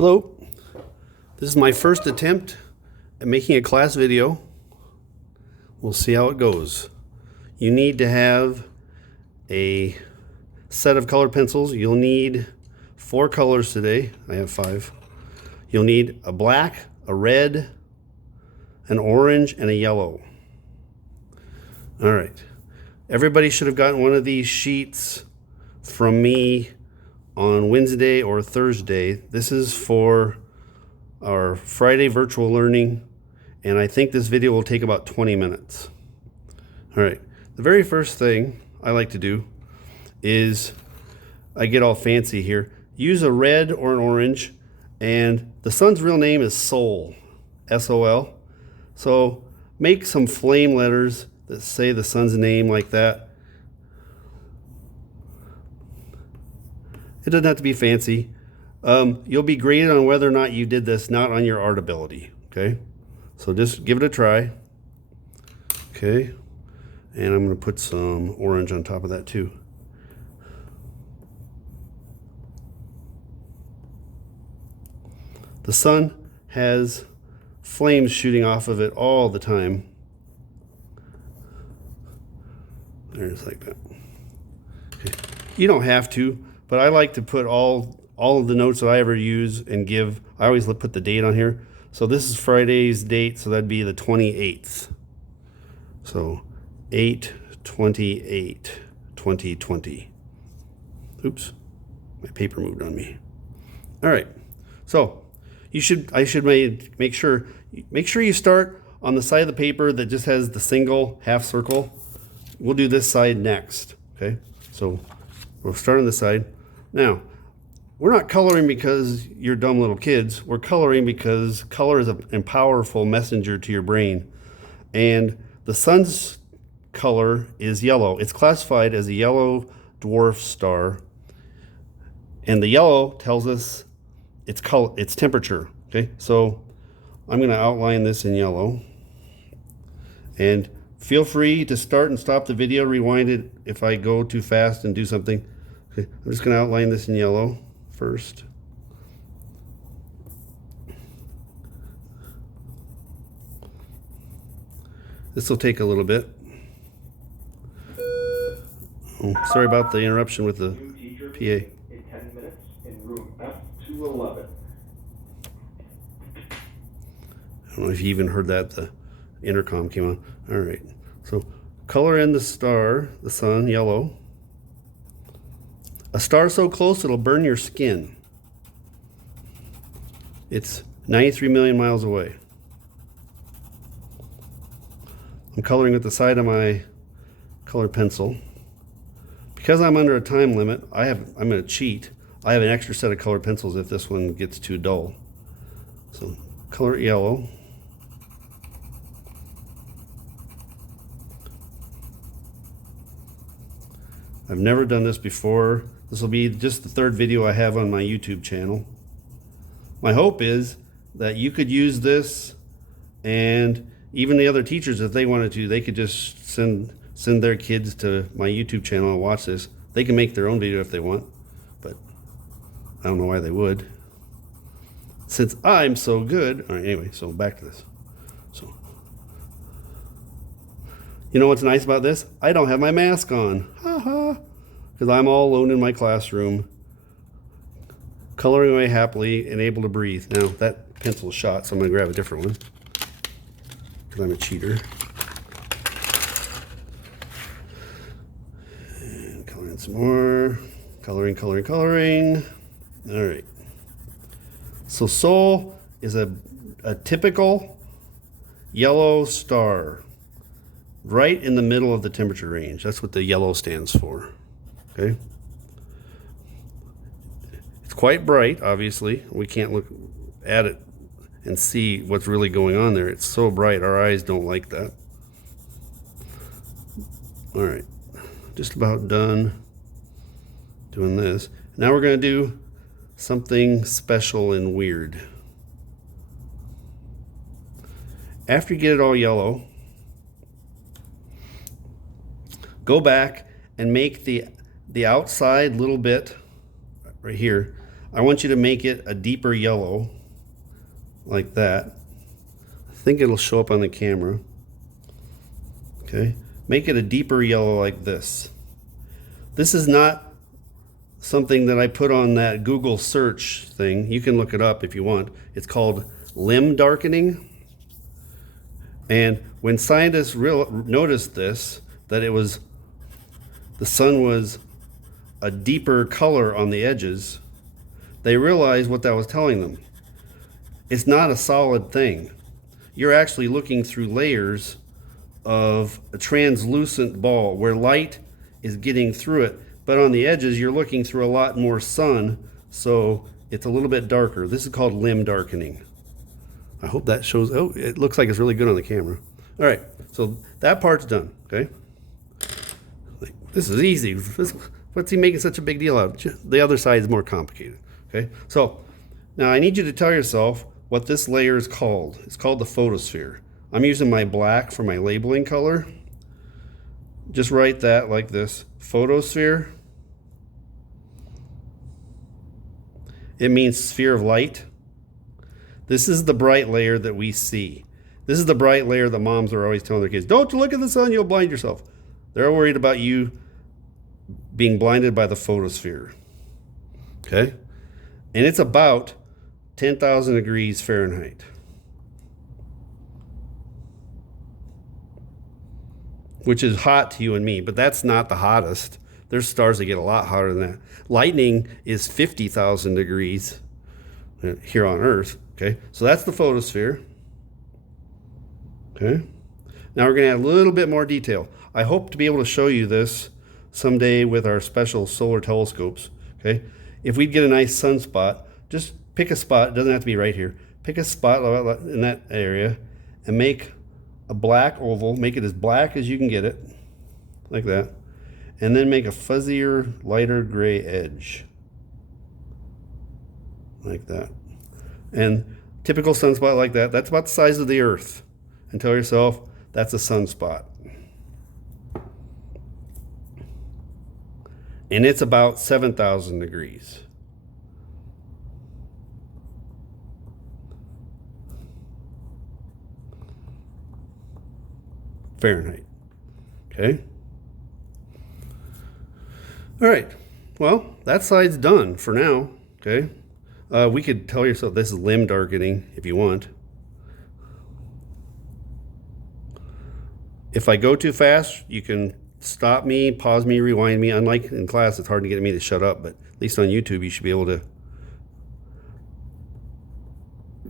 Hello, this is my first attempt at making a class video. We'll see how it goes. You need to have a set of colored pencils. You'll need 4 colors today. I have 5. You'll need a black, a red, an orange, and a yellow. All right. Everybody should have gotten one of these sheets from me on Wednesday or Thursday. This is for our Friday virtual learning, and I think this video will take about 20 minutes. All right, the very first thing I like to do is, I get all fancy here, use a red or an orange, and the sun's real name is Sol, S-O-L. So make some flame letters that say the sun's name like that. It doesn't have to be fancy. You'll be graded on whether or not you did this, not on your art ability, okay? So just give it a try. Okay, and I'm gonna put some orange on top of that too. The sun has flames shooting off of it all the time. There's like that. Okay. You don't have to, but I like to put all of the notes that I ever use and give. I always put the date on here. So this is Friday's date, so that'd be the 28th. So 8/28/2020. Oops, my paper moved on me. All right, so I should make sure you start on the side of the paper that just has the single half circle. We'll do this side next, okay? So we'll start on this side. Now, we're not coloring because you're dumb little kids. We're coloring because color is a powerful messenger to your brain. And the sun's color is yellow. It's classified as a yellow dwarf star. And the yellow tells us its temperature, okay? So I'm gonna outline this in yellow. And feel free to start and stop the video, rewind it if I go too fast and do something. Okay, I'm just gonna outline this in yellow first. This will take a little bit. Oh, sorry about the interruption with the PA. In 10 minutes in room F211. I don't know if you even heard that, the intercom came on. All right, so color in the star, the sun, yellow. A star so close it'll burn your skin. It's 93 million miles away. I'm coloring with the side of my colored pencil. Because I'm under a time limit, I'm gonna cheat. I have an extra set of colored pencils if this one gets too dull. So color it yellow. I've never done this before. This will be just the 3rd video I have on my YouTube channel. My hope is that you could use this, and even the other teachers, if they wanted to, they could just send their kids to my YouTube channel and watch this. They can make their own video if they want, but I don't know why they would, since I'm so good. All right, anyway, so back to this. So, you know what's nice about this? I don't have my mask on. Ha ha. Because I'm all alone in my classroom, coloring away happily and able to breathe. Now, that pencil is shot, so I'm going to grab a different one, because I'm a cheater. And color in some more. Coloring, coloring, coloring. All right. So Sol is a typical yellow star, right in the middle of the temperature range. That's what the yellow stands for. Okay. It's quite bright, obviously. We can't look at it and see what's really going on there. It's so bright, our eyes don't like that. All right, just about done doing this. Now we're going to do something special and weird. After you get it all yellow, go back and make the outside little bit right here I want you to make it a deeper yellow, like that. I think it'll show up on the camera. Okay, make it a deeper yellow like this. This is not something that I put on that Google search thing. You can look it up if you want. It's called limb darkening. And when scientists noticed this, that the sun was a deeper color on the edges, they realized what that was telling them. It's not a solid thing. You're actually looking through layers of a translucent ball where light is getting through it, but on the edges you're looking through a lot more sun, so it's a little bit darker. This is called limb darkening. I hope that shows. Oh, it looks like it's really good on the camera. All right, so that part's done. Okay, this is easy. What's he making such a big deal out of? The other side is more complicated. Okay, so now I need you to tell yourself what this layer is called. It's called the photosphere. I'm using my black for my labeling color. Just write that like this: photosphere. It means sphere of light. This is the bright layer that we see. This is the bright layer that moms are always telling their kids, don't look at the sun, you'll blind yourself. They're worried about you being blinded by the photosphere. Okay? And it's about 10,000 degrees Fahrenheit. Which is hot to you and me, but that's not the hottest. There's stars that get a lot hotter than that. Lightning is 50,000 degrees here on Earth. Okay, so that's the photosphere. Okay, now we're going to add a little bit more detail. I hope to be able to show you this someday with our special solar telescopes. Okay, if we get a nice sunspot, just pick a spot. It doesn't have to be right here. Pick a spot in that area and make a black oval. Make it as black as you can get it, like that. And then make a fuzzier, lighter gray edge, like that. And typical sunspot like that, that's about the size of the Earth. And tell yourself, that's a sunspot. And it's about 7,000 degrees. Fahrenheit. Okay? All right. Well, that side's done for now. Okay? We could tell yourself this is limb darkening if you want. If I go too fast, you can stop me, pause me, rewind me. Unlike in class, it's hard to get me to shut up, but at least on YouTube, you should be able to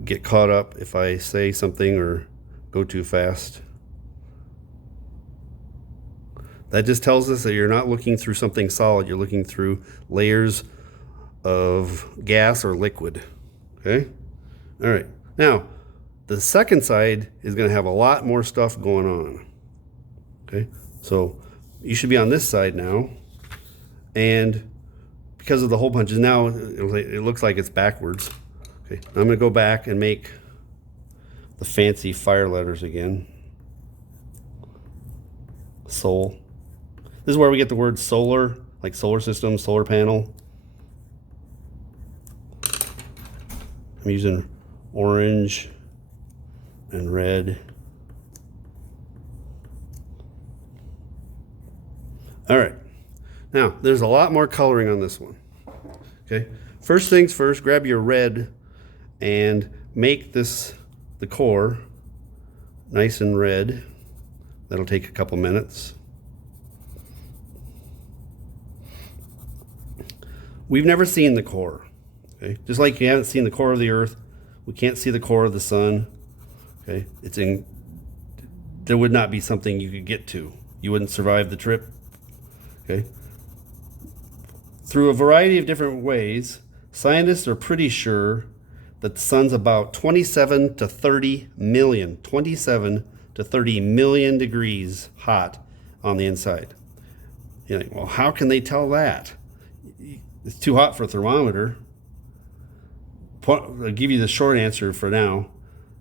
get caught up if I say something or go too fast. That just tells us that you're not looking through something solid. You're looking through layers of gas or liquid. Okay? All right. Now, the second side is going to have a lot more stuff going on. Okay? So you should be on this side now. And because of the hole punches, now it looks like it's backwards. Okay. I'm going to go back and make the fancy fire letters again. Sol. This is where we get the word solar, like solar system, solar panel. I'm using orange and red. All right. Now, there's a lot more coloring on this one. Okay. First things first, grab your red and make this, the core, nice and red. That'll take a couple minutes. We've never seen the core. Okay? Just like you haven't seen the core of the Earth, we can't see the core of the sun. Okay? There would not be something you could get to. You wouldn't survive the trip. Okay? Through a variety of different ways, scientists are pretty sure that the sun's about 27 to 30 million degrees hot on the inside. You're like, well, how can they tell that? It's too hot for a thermometer. I'll give you the short answer for now,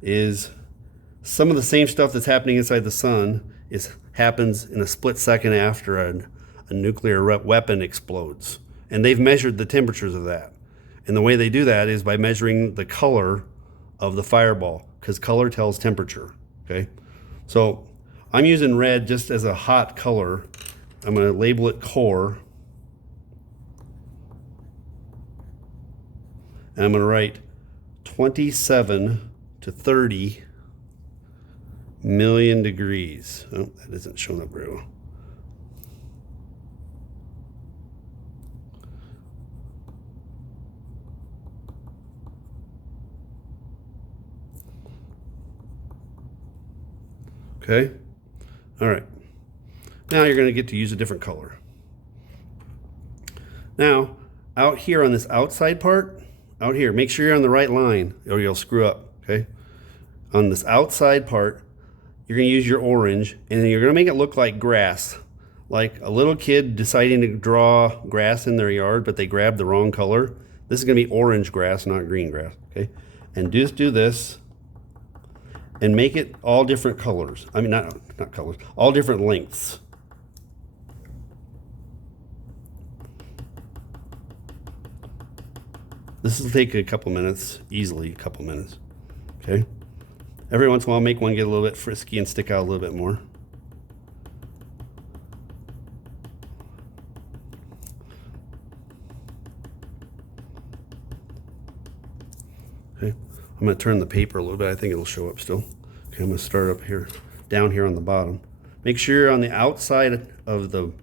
is some of the same stuff that's happening inside the sun happens in a split second after a nuclear weapon explodes. And they've measured the temperatures of that. And the way they do that is by measuring the color of the fireball, because color tells temperature, okay? So I'm using red just as a hot color. I'm going to label it core. And I'm going to write 27 to 30 million degrees. Oh, that isn't showing up very well. Okay. All right. Now you're going to get to use a different color. Now, out here on this outside part, out here, make sure you're on the right line or you'll screw up, okay? On this outside part, you're going to use your orange, and then you're going to make it look like grass, like a little kid deciding to draw grass in their yard, but they grabbed the wrong color. This is going to be orange grass, not green grass, okay? And just do this and make it all different colors. I mean, not colors, all different lengths. This will take a couple minutes, easily a couple minutes, okay? Every once in a while, make one get a little bit frisky and stick out a little bit more. Okay, I'm going to turn the paper a little bit. I think it'll show up still. Okay, I'm going to start up here, down here on the bottom. Make sure you're on the outside of the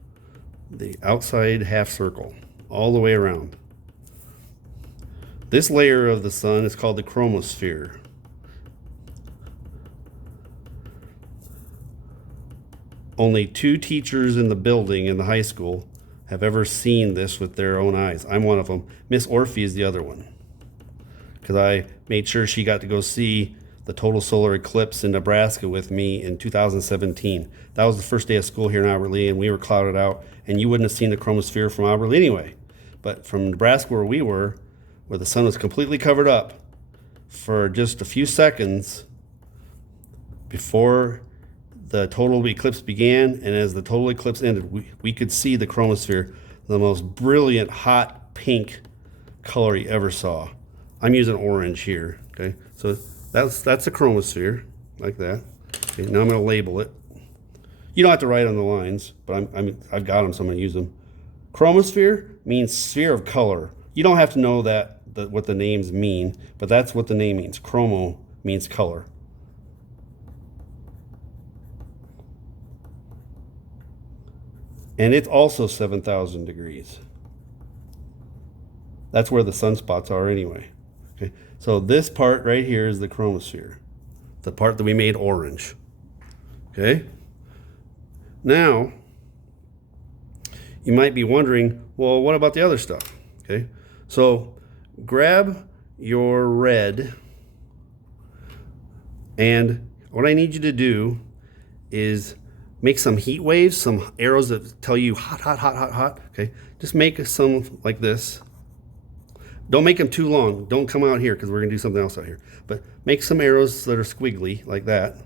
outside half circle, all the way around. This layer of the sun is called the chromosphere. Only 2 teachers in the building in the high school have ever seen this with their own eyes. I'm one of them. Miss Orphy is the other one, because I made sure she got to go see the total solar eclipse in Nebraska with me in 2017. That was the first day of school here in Albert Lea, and we were clouded out, and you wouldn't have seen the chromosphere from Albert Lea anyway. But from Nebraska where we were, where the sun was completely covered up for just a few seconds before the total eclipse began, and as the total eclipse ended, we could see the chromosphere, the most brilliant hot pink color you ever saw. I'm using orange here, okay? So that's the chromosphere, like that. Okay, now I'm going to label it. You don't have to write on the lines, but I've got them, so I'm going to use them. Chromosphere means sphere of color. You don't have to know what the names mean, but that's what the name means. Chromo means color. And it's also 7,000 degrees. That's where the sunspots are anyway. Okay, so this part right here is the chromosphere, the part that we made orange. Okay, now you might be wondering, well, what about the other stuff? Okay, so grab your red, and what I need you to do is make some heat waves, some arrows that tell you hot, hot, hot, hot, hot. Okay, just make some like this. Don't make them too long. Don't come out here because we're going to do something else out here. But make some arrows that are squiggly like that.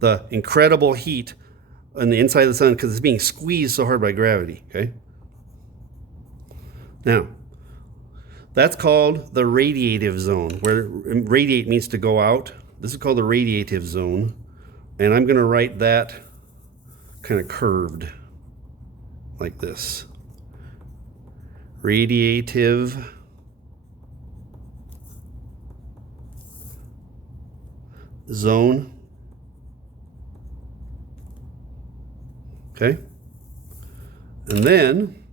The incredible heat on the inside of the sun because it's being squeezed so hard by gravity. Okay. Now, that's called the radiative zone, where radiate means to go out. This is called the radiative zone. And I'm going to write that kind of curved like this. Radiative zone. Okay. And then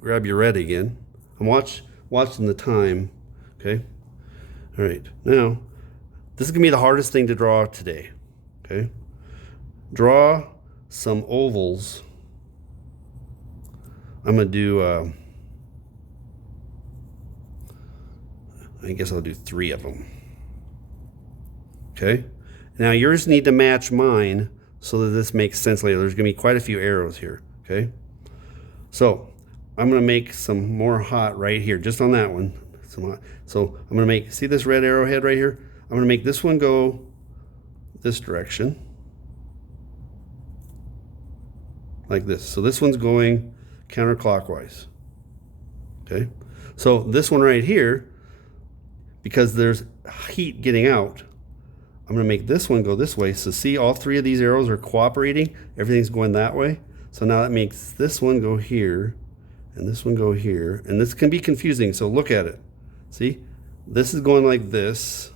grab your red again. I'm watching the time. Okay. All right. Now, this is going to be the hardest thing to draw today. Okay. Draw some ovals. I'm going to do, I guess I'll do 3 of them. Okay. Now yours need to match mine so that this makes sense later. There's going to be quite a few arrows here. Okay. So I'm going to make some more hot right here, just on that one. Some hot. So I'm going to see this red arrowhead right here? I'm going to make this one go this direction. like this. So this one's going counterclockwise. Okay, so this one right here, because there's heat getting out, I'm going to make this one go this way. So see, all three of these arrows are cooperating. Everything's going that way. So now that makes this one go here and this one go here. And this can be confusing, so look at it. See, this is going like this.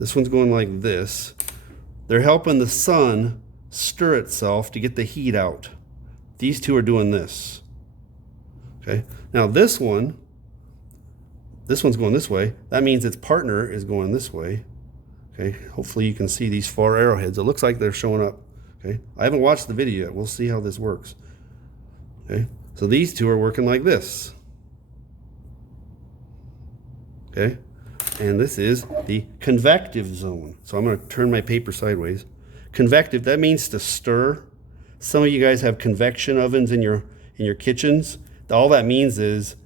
This one's going like this. They're helping the sun stir itself to get the heat out. These two are doing this. Okay, now this one's going this way. That means its partner is going this way. Okay, hopefully you can see these 4 arrowheads. It looks like they're showing up. Okay, I haven't watched the video yet. We'll see how this works. Okay, so these two are working like this. Okay, and this is the convective zone. So I'm going to turn my paper sideways. Convective, that means to stir. Some of you guys have convection ovens in your kitchens. All that means is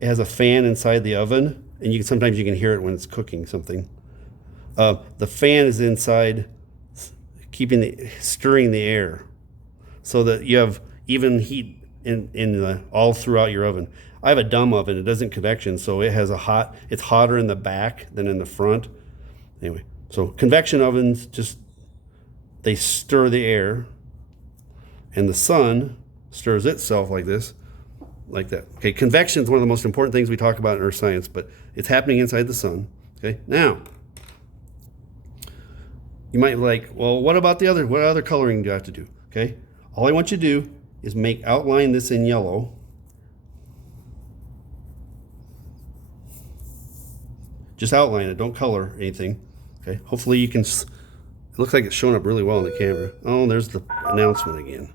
it has a fan inside the oven, and sometimes you can hear it when it's cooking something. The fan is inside, stirring the air, so that you have even heat all throughout your oven. I have a dumb oven; it doesn't convection, so it has it's hotter in the back than in the front. Anyway, so convection ovens they stir the air, and the sun stirs itself like this, like that. Okay, convection is one of the most important things we talk about in earth science, but it's happening inside the sun. Okay, now. You might be like, well, what other coloring do I have to do? Okay, all I want you to do is outline this in yellow. Just outline it, don't color anything. Okay, hopefully you can, it looks like it's showing up really well on the camera. Oh, there's the announcement again.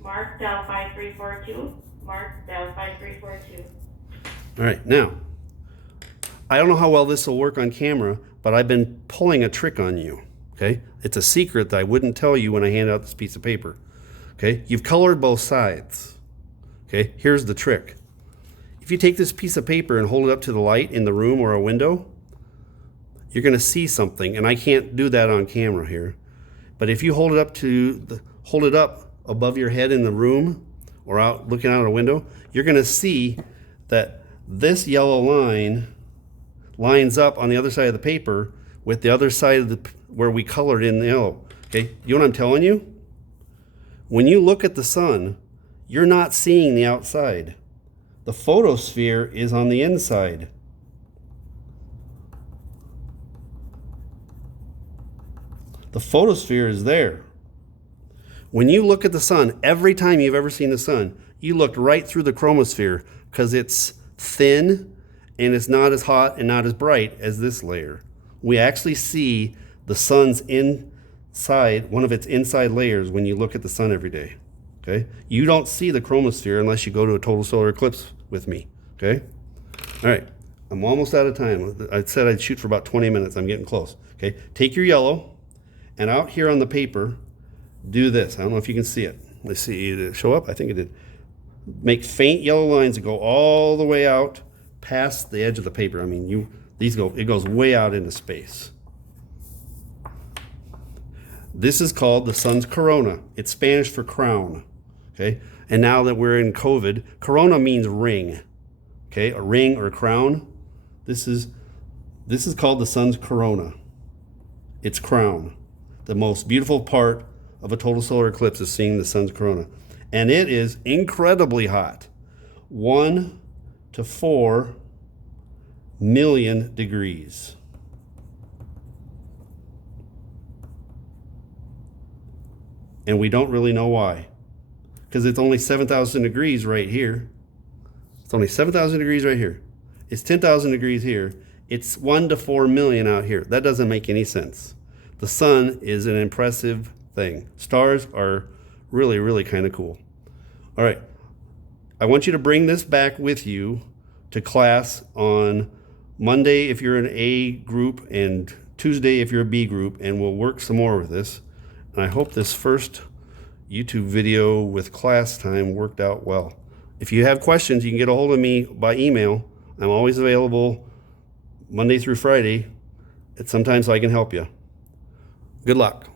Mark Del 5342. Mark Del 5342. All right, now, I don't know how well this will work on camera, but I've been pulling a trick on you. Okay, it's a secret that I wouldn't tell you when I hand out this piece of paper. Okay, you've colored both sides. Okay, here's the trick. If you take this piece of paper and hold it up to the light in the room or a window, you're going to see something, and I can't do that on camera here. But if you hold it up above your head in the room or out looking out a window, you're going to see that this yellow line lines up on the other side of the paper with the other side of where we colored in the yellow. Okay, you know what I'm telling you? When you look at the sun, you're not seeing the outside. The photosphere is on the inside. The photosphere is there. When you look at the sun, every time you've ever seen the sun, you looked right through the chromosphere because it's thin and it's not as hot and not as bright as this layer. We actually see the sun's inside, one of its inside layers when you look at the sun every day. Okay? You don't see the chromosphere unless you go to a total solar eclipse with me. Okay? All right. I'm almost out of time. I said I'd shoot for about 20 minutes. I'm getting close. Okay? Take your yellow, and out here on the paper, do this. I don't know if you can see it. Let's see. Did it show up? I think it did. Make faint yellow lines that go all the way out past the edge of the paper. I mean, it goes way out into space. This is called the sun's corona. It's Spanish for crown. Okay? And now that we're in COVID, corona means ring. Okay? A ring or a crown. This is called the sun's corona. Its crown. The most beautiful part of a total solar eclipse is seeing the sun's corona. And it is incredibly hot. 1 to 4 million degrees. And we don't really know why. Because it's only 7,000 degrees right here. It's only 7,000 degrees right here. It's 10,000 degrees here. It's 1 to 4 million out here. That doesn't make any sense. The sun is an impressive thing. Stars are really, really kind of cool. All right. I want you to bring this back with you to class on Monday if you're an A group and Tuesday if you're a B group, and we'll work some more with this. And I hope this first YouTube video with class time worked out well. If you have questions, you can get a hold of me by email. I'm always available Monday through Friday. Sometimes I can help you. Good luck.